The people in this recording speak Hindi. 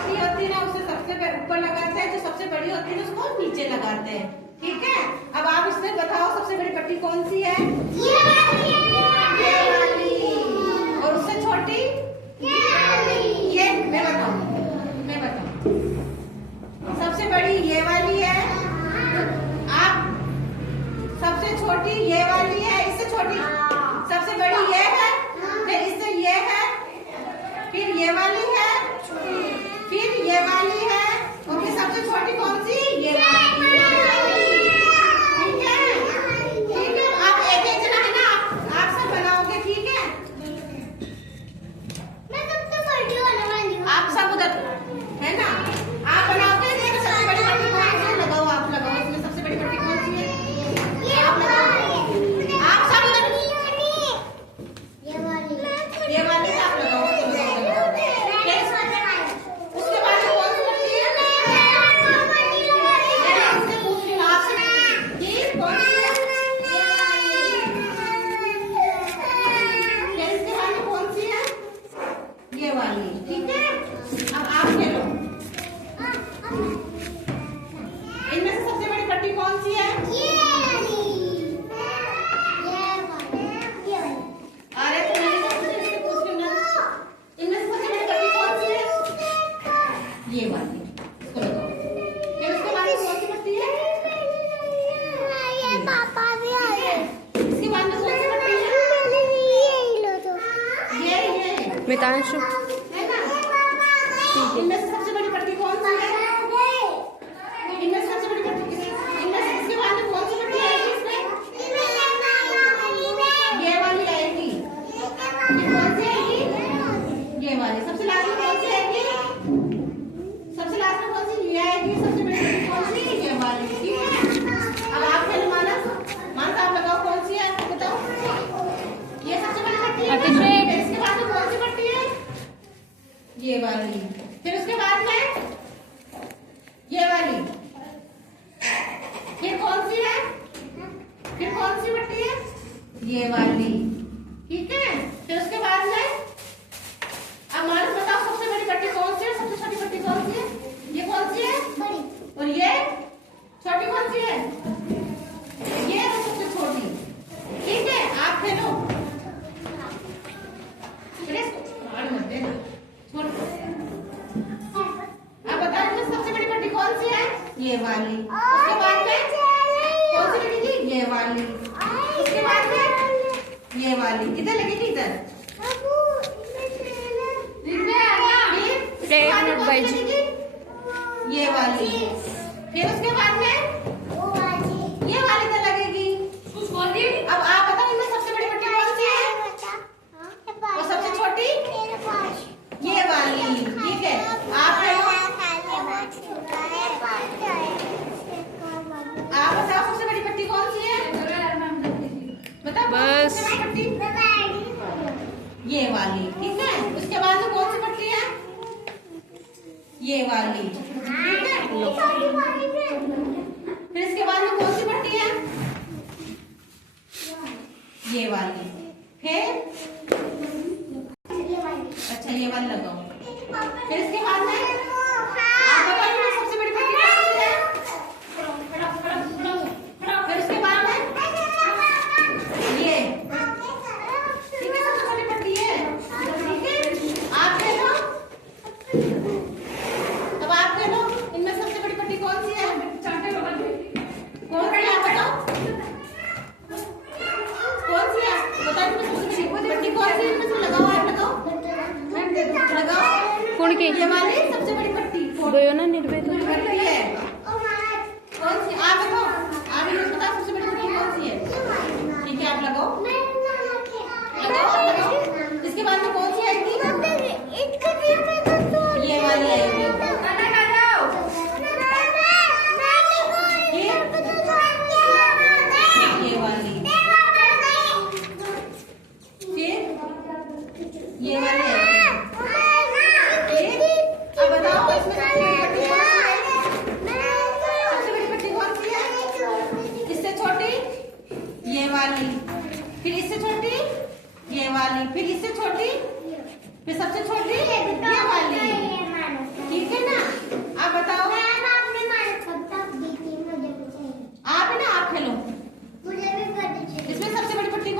छोटी होती है ना उसे सबसे ऊपर लगाते हैं, जो सबसे बड़ी होती है उसको नीचे लगाते हैं। ठीक है, अब आप इसमें बताओ सबसे बड़ी पट्टी कौन सी है? ये वाली। और उससे छोटी? ये मैं बताऊं सबसे बड़ी ये वाली है, आप सबसे छोटी ये वाली है, इससे छोटी सबसे बड़ी ये है, फिर इससे ये है, फिर ये वाली है, फिर ये वाली है, और फिर सबसे छोटी कौन सी? ये वाली। ठीक है, ठीक है, आप एक एक जना है ना, आप सब बनाओगे। ठीक है, मैं सबसे बड़ी होने वाली हूँ। आप सब उधर है ना, आप बनाओगे। सबसे बड़ी पट्टी कौन सी है? लगाओ, आप लगाओ। इसमें सबसे बड़ी पट्टी कौन सी है? आप लगाओ, आप सब उधर। ये वाली आप लगाओ। उसके बाद कौन सी पट्टी है? इससे पूछ रही हूँ आपसे, ये कौन सी है? फिर इसके बाद में कौन सी है? ये वाली। ठीक है, अब आप खेलो। इनमें से सबसे बड़ी पट्टी कौन सी है? अरे तुम्हें इससे पूछ रही हूँ ना, इनमें से सबसे बड़ी पट्टी कौन सी है? ये वाली, इसको लगाओ। फिर उसके बाद में कौन सी पट्टी है? पापा भी आए। इसके बाद में कौन सी पट्टी है? ये मितांशु है ना। इनमें से सबसे बड़ी पट्टी कौन सी है? इनमें से सबसे बड़ी पट्टी इनमें से इसके बाद में कौन सी पट्टी आएगी इसमें? ये वाली आएगी। ये कौन सी आएगी? ये वाली। सबसे लास्ट में कौन सी आएगी? सबसे लास्ट में कौन सी? ये आएगी। सबसे बड़ी पट्टी कौन सी? ये वाली। ठीक है, अब आप खेलो। मानस आप लगाओ कौन सी है, बताओ। ये सबसे बड़ी पट्टी है। फिर इसके बाद में कौन सी पट्टी है? ये वाली। फिर उसके बाद में ये वाली। ये कौन सी है? फिर कौन सी पट्टी है? ये वाली। ठीक है, फिर उसके बाद में अब मानस बताओ सबसे बड़ी पट्टी कौन सी है, सबसे छोटी पट्टी कौन सी है? ये कौन सी है? और ये छोटी कौन सी है? ये है सबसे छोटी। ठीक है, आप खेलो। आप बताओ सबसे बड़ी पट्टी कौन सी है? ये वाली। उसके बाद में कौन सी लगेगी? ये वाली। उसके बाद में ये वाली। किधर लगेगी? इधर। ये वाली। फिर उसके बाद में ये वाली इधर लगेगी। अब आप बताओ इनमें सबसे बड़ी पट्टी कौन सी है? और सबसे छोटी? ये वाली। ठीक है, आप बताओ सबसे बड़ी पट्टी कौन सी है? बताओ बस। सबसे बड़ी पट्टी? ये वाली। ठीक है, उसके बाद में कौन सी पट्टी है? ये वाली। ठीक है, फिर इसके बाद में कौन सी पट्टी है? ये वाली। फिर अच्छा ये वाली लगाओ। फिर इसके बाद में आप बताओ इनमें सबसे बड़ी पट्टी कौन सी है? फिर उसके बाद में ये। ठीक है, सबसे छोटी पट्टी है। ठीक है, आप खेलो। अब आप खेलो। इनमें सबसे बड़ी पट्टी कौन सी है? कौन सी है? आप बताओ कौन सी है? बताओ इनमें सबसे बड़ी पट्टी कौन सी है? इनमें से लगाओ, आप लगाओ। कौन के? ये वाली सबसे बड़ी पट्टी गयो ना निर्भय तो पट्टी है। कौन सी? आप बताओ, आप इन्हें बताओ सबसे बड़ी पट्टी कौन सी है? ठीक है, आप लगाओ। लगाओ। इसके बाद में कौन सी आएगी?